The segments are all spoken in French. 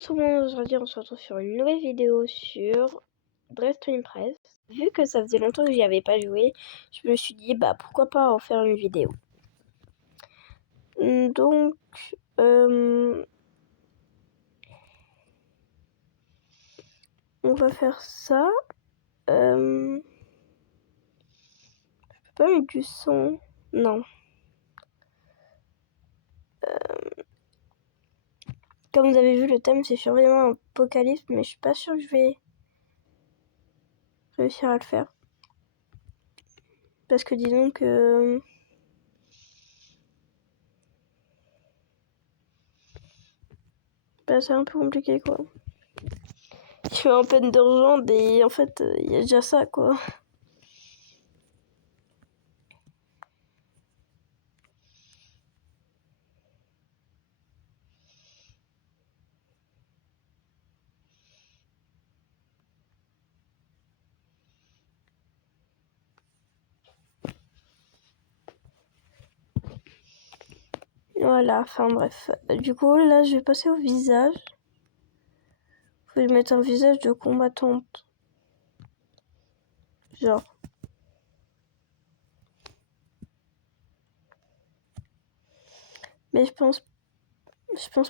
Tout le monde, aujourd'hui on se retrouve sur une nouvelle vidéo sur Dress to Impress. Vu que ça faisait longtemps que j'y avais pas joué, je me suis dit bah pourquoi pas en faire une vidéo. Donc on va faire ça. Je peux pas mettre du son. Non. Comme vous avez vu, le thème c'est survivant apocalypse, mais je suis pas sûre que je vais réussir à le faire. Parce que disons que bah, c'est un peu compliqué quoi. Je suis en peine d'argent et en fait il y a déjà ça quoi. Voilà, enfin bref. Du coup, là, je vais passer au visage. Faut que je mette un visage de combattante. Genre. Mais je pense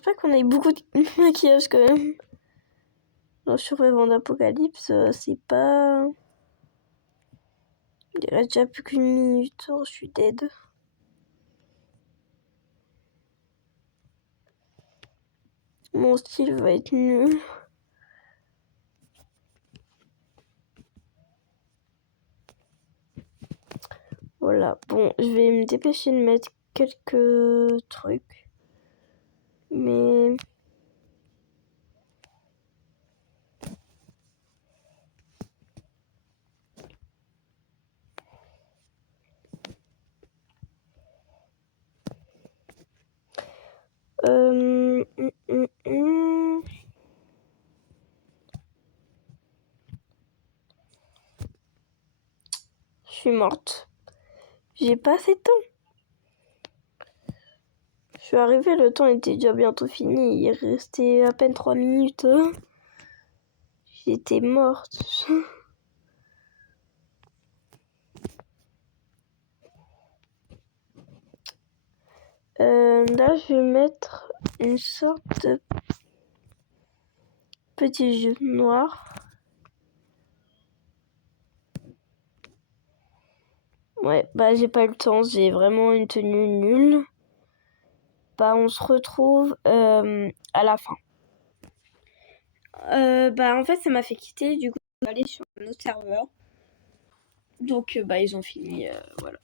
pas qu'on ait beaucoup de maquillage quand même. Dans Survivant d'Apocalypse, c'est pas... Il reste déjà plus qu'une minute, oh, je suis dead. Mon style va être nul. Voilà, bon, je vais me dépêcher de mettre quelques trucs. Mais... Je suis morte. J'ai pas assez de temps. Je suis arrivée, le temps était déjà bientôt fini. Il restait à peine 3 minutes. J'étais morte. Là, je vais mettre une sorte de petit jeu noir. Ouais, bah j'ai pas eu le temps. J'ai vraiment une tenue nulle. Bah on se retrouve à la fin. Bah en fait ça m'a fait quitter. Du coup on va aller sur un autre serveur. Donc bah ils ont fini. Voilà.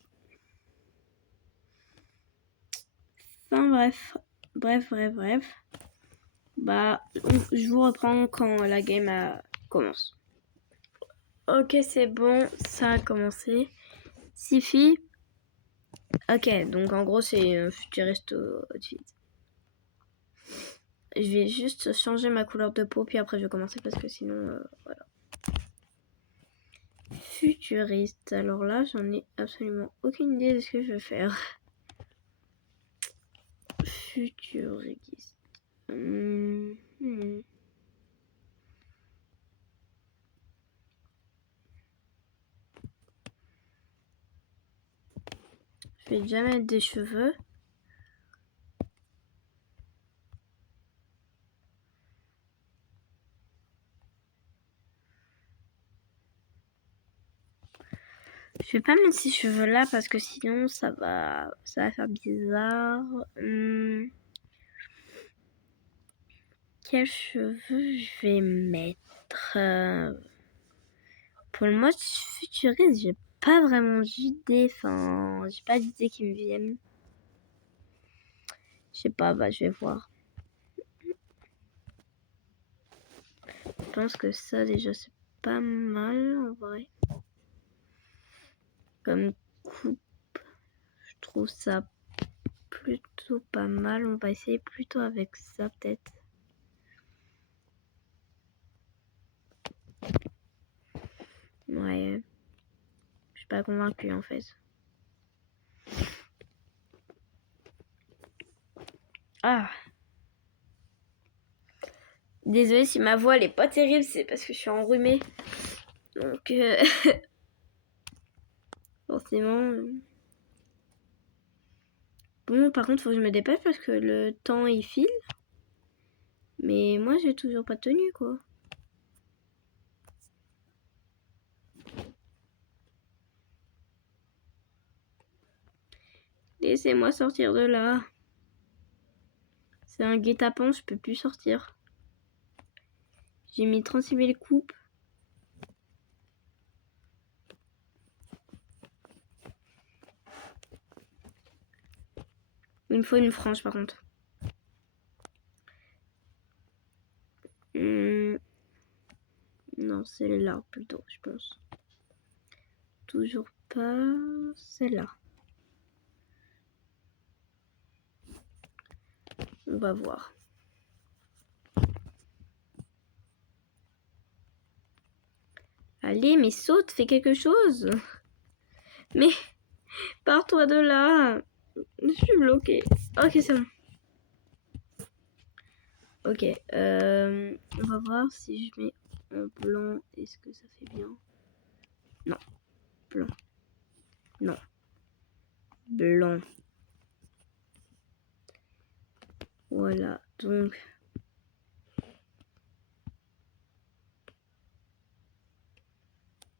Enfin bref. Bah je vous reprends quand la game commence. Ok c'est bon, ça a commencé. 6 filles. Ok, donc en gros c'est un futuriste outfit. Je vais juste changer ma couleur de peau puis après je vais commencer parce que sinon voilà. Futuriste, alors là j'en ai absolument aucune idée de ce que je vais faire. Futuriste. Je vais déjà mettre des cheveux. Je vais pas mettre ces cheveux là parce que sinon ça va faire bizarre. Quels cheveux je vais mettre pour le mode futuriste, j'ai pas vraiment d'idée. Enfin, j'ai pas d'idée qui me viennent. Je sais pas, bah je vais voir. Je pense que ça déjà c'est pas mal en vrai. Comme coupe, je trouve ça plutôt pas mal. On va essayer plutôt avec ça peut-être. Ouais, je suis pas convaincue en fait. Ah, Désolée si ma voix elle est pas terrible, c'est parce que je suis enrhumée. Donc forcément. Bon, par contre, faut que je me dépêche parce que le temps il file. Mais moi, j'ai toujours pas tenu quoi. Laissez-moi sortir de là. C'est un guet-apens, je peux plus sortir. J'ai mis 36 000 coupes. Il me faut une frange par contre. Non, celle-là plutôt, je pense. Toujours pas celle-là. On va voir. Allez, mais saute, fais quelque chose. Mais pars-toi de là. Je suis bloquée. Ok, c'est bon. Ok, on va voir si je mets un blanc. Est-ce que ça fait bien? Non. Blanc. Non. Blanc. Voilà, donc...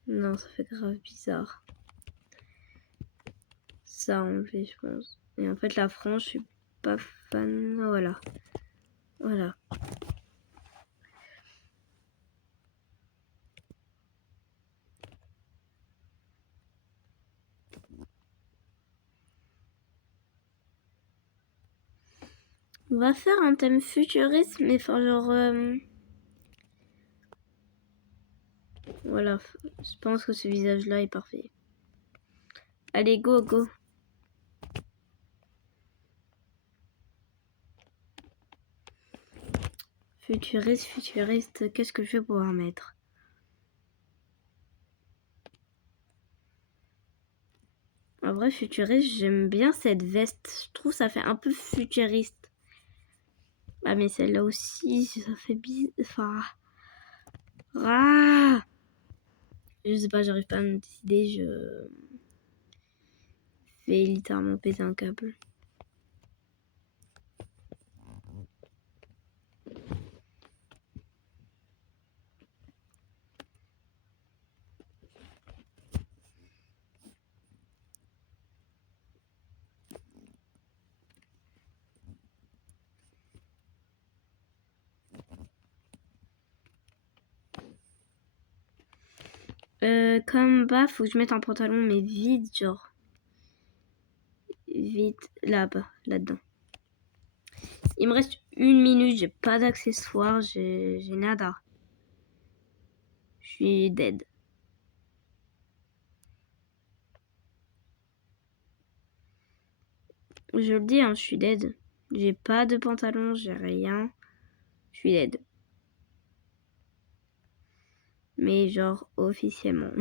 Non, ça fait grave bizarre. Ça a enlevé, je pense. Et en fait, la frange, je suis pas fan. Voilà. Voilà. On va faire un thème futuriste, mais enfin genre... Voilà, je pense que ce visage-là est parfait. Allez, go, go. Futuriste, futuriste, qu'est-ce que je vais pouvoir mettre? En vrai, futuriste, j'aime bien cette veste. Je trouve ça fait un peu futuriste. Ah, mais celle-là aussi, ça fait bizarre. Enfin... Ah, je sais pas, j'arrive pas à me décider. Je vais littéralement péter un câble. Comme bas, faut que je mette un pantalon, mais vide, genre. Vide, là-bas, là-dedans. Il me reste 1 minute, j'ai pas d'accessoires, j'ai nada. Je suis dead. Je le dis, hein, je suis dead. J'ai pas de pantalon, j'ai rien. Je suis dead. Mais genre, officiellement.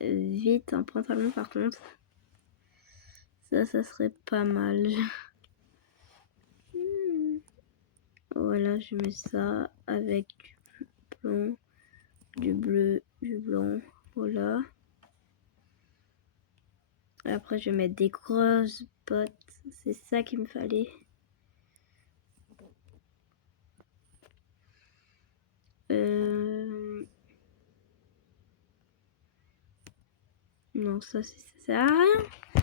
Vite, un pantalon par contre. Ça serait pas mal. Voilà, je mets ça avec du blanc, du bleu, du blanc. Voilà. Et après, je vais mettre des grosses bottes. C'est ça qu'il me fallait. Non, ça sert à rien.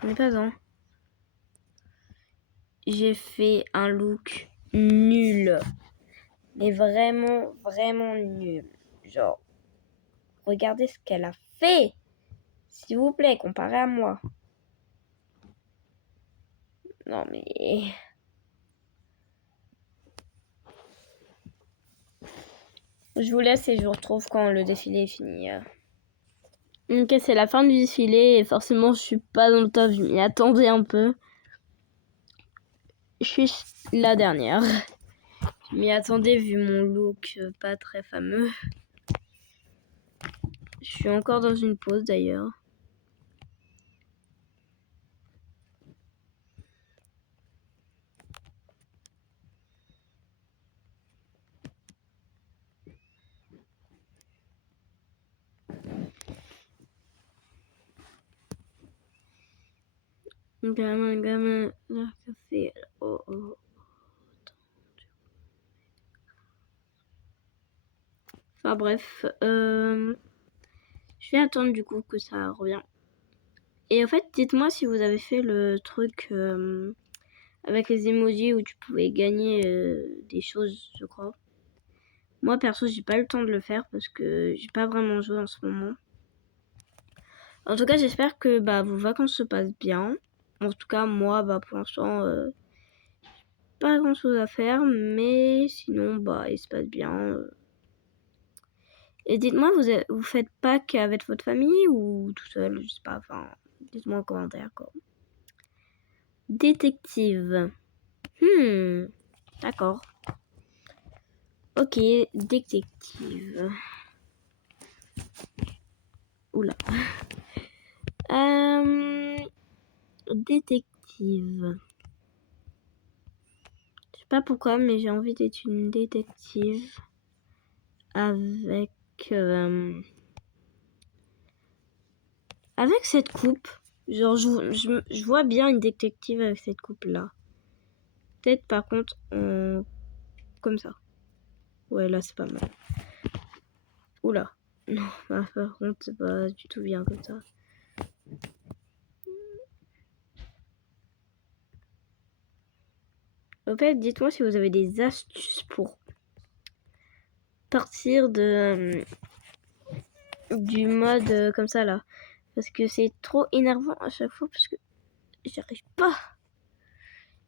J'en ai pas besoin. J'ai fait un look nul. Mais vraiment, vraiment nul. Genre, regardez ce qu'elle a fait. S'il vous plaît, comparé à moi. Non, mais... Je vous laisse et je vous retrouve quand le défilé est fini. Ok, c'est la fin du défilé et forcément, je suis pas dans le top. Je m'y attendais un peu. Je suis la dernière. Je m'y attendais vu mon look pas très fameux. Je suis encore dans une pause d'ailleurs. Gamin, le café. Oh, oh. Enfin bref, je vais attendre du coup que ça revient. Et en fait, dites-moi si vous avez fait le truc avec les emojis où tu pouvais gagner des choses, je crois. Moi perso, j'ai pas eu le temps de le faire parce que j'ai pas vraiment joué en ce moment. En tout cas, j'espère que vos vacances se passent bien. En tout cas, moi, pour l'instant, pas grand chose à faire, mais sinon, il se passe bien. Et dites-moi, vous faites Pâques avec votre famille ou tout seul, je sais pas, enfin, dites-moi en commentaire, quoi. Détective. D'accord. Ok, détective. Oula. Détective. Je sais pas pourquoi, mais j'ai envie d'être une détective avec cette coupe. Genre, je vois bien une détective avec cette coupe-là. Peut-être par contre, comme ça. Ouais, là, c'est pas mal. Oula. Non, par contre, c'est pas du tout bien comme ça. En fait, dites-moi si vous avez des astuces pour partir du mode comme ça, là. Parce que c'est trop énervant à chaque fois, parce que j'y arrive pas.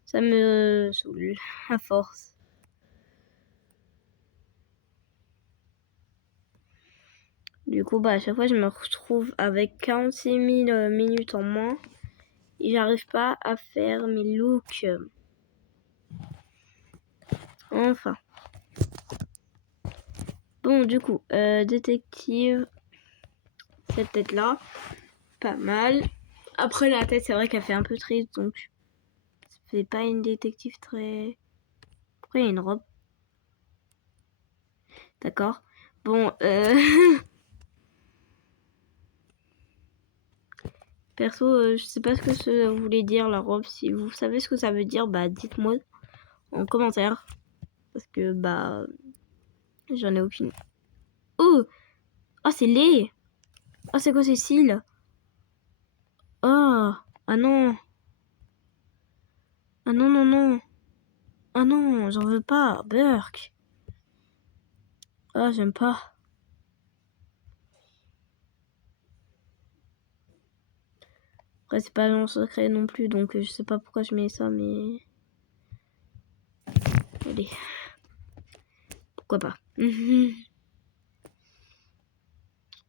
Ça me saoule, à force. Du coup, à chaque fois, je me retrouve avec 46 000 minutes en moins. Et j'arrive pas à faire mes looks. Enfin. Bon, du coup, détective. Cette tête-là, pas mal. Après, la tête, c'est vrai qu'elle fait un peu triste, donc c'est pas une détective très... Pourquoi il y a une robe? D'accord. Bon, perso, je sais pas ce que ça voulait dire, la robe. Si vous savez ce que ça veut dire, dites-moi en commentaire. Parce que, j'en ai aucune... Oh! Oh, c'est laid! Oh, c'est quoi ces cils? Oh! Ah non! Ah non, non, non! Ah non, j'en veux pas! Burk! Ah, j'aime pas. Après, c'est pas un secret non plus, donc je sais pas pourquoi je mets ça, mais... Allez. Pourquoi pas.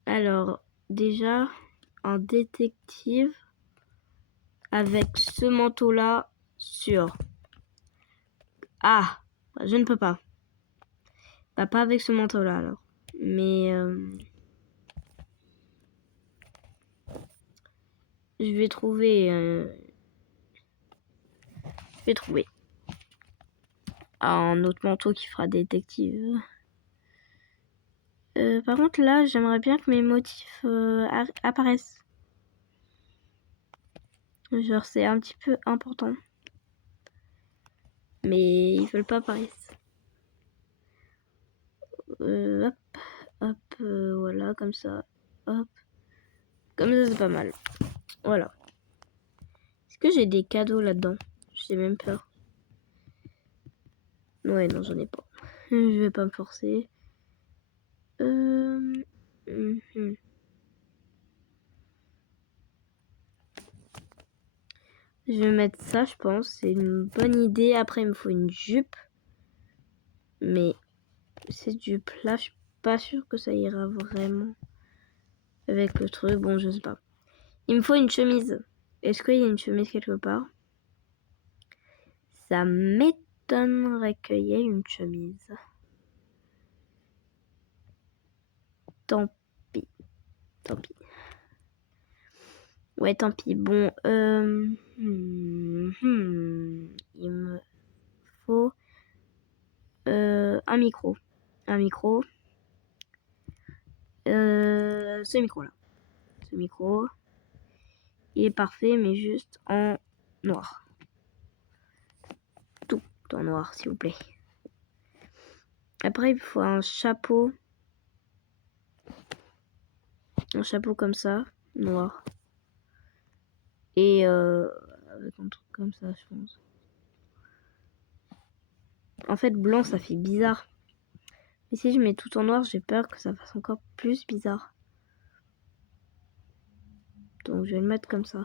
Alors, déjà, un détective avec ce manteau-là sur... Ah, je ne peux pas. Pas avec ce manteau-là, alors. Mais... je vais trouver... Je vais trouver un autre manteau qui fera détective. Par contre, là, j'aimerais bien que mes motifs apparaissent. Genre, c'est un petit peu important. Mais ils veulent pas apparaître. Hop, hop, voilà, comme ça. Hop. Comme ça, c'est pas mal. Voilà. Est-ce que j'ai des cadeaux là-dedans? Je sais même pas. Ouais, non, j'en ai pas. Je vais pas me forcer. Je vais mettre ça, je pense. C'est une bonne idée. Après, il me faut une jupe. Mais cette jupe-là, je suis pas sûre que ça ira vraiment avec le truc. Bon, je sais pas. Il me faut une chemise. Est-ce qu'il y a une chemise quelque part? Ça m'étonnerait qu'il y ait une chemise. Tant pis. Tant pis. Ouais, tant pis. Bon, il me faut un micro. Un micro. Ce micro-là. Ce micro. Il est parfait, mais juste en noir. Tout en noir, s'il vous plaît. Après, il faut un chapeau. Un chapeau comme ça, noir. Et avec un truc comme ça, je pense. En fait, blanc, ça fait bizarre. Mais si je mets tout en noir, j'ai peur que ça fasse encore plus bizarre. Donc, je vais le mettre comme ça.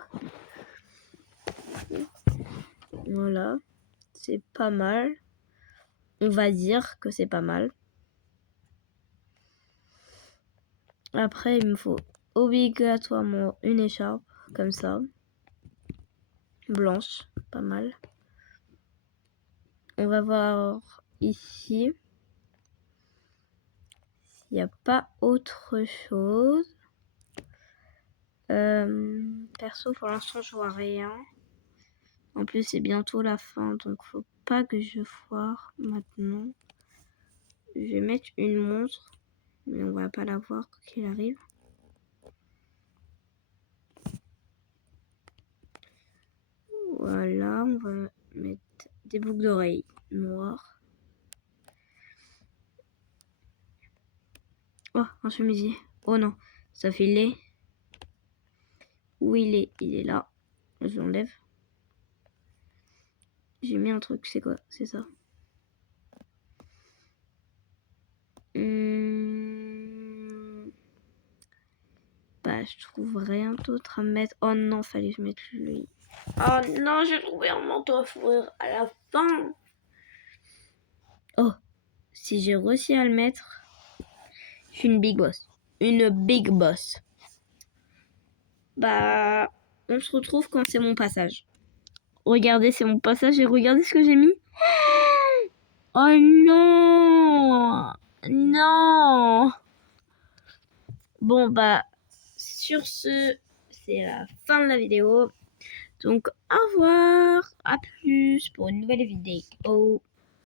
Voilà. C'est pas mal. On va dire que c'est pas mal. Après, il me faut obligatoirement une écharpe, comme ça. Blanche, pas mal. On va voir ici s'il n'y a pas autre chose. Perso, pour l'instant, je vois rien. En plus, c'est bientôt la fin, donc faut pas que je foire maintenant. Je vais mettre une montre, mais on va pas la voir quoi qu'il arrive. Voilà, on va mettre des boucles d'oreilles noires. Oh, un chemisier. Oh non, ça fait laid. Où il est? Il est là. Je l'enlève. J'ai mis un truc, c'est quoi? C'est ça. Bah, je trouve rien d'autre à mettre. Oh non, fallait que je mette lui. Oh non, j'ai trouvé un manteau à fourrure à la fin. Oh, si j'ai réussi à le mettre, je suis une big boss. Une big boss. Bah, on se retrouve quand c'est mon passage. Regardez, c'est mon passage et regardez ce que j'ai mis. Oh non! Non! Bon, bah, sur ce, c'est la fin de la vidéo. Donc, au revoir, à plus pour une nouvelle vidéo.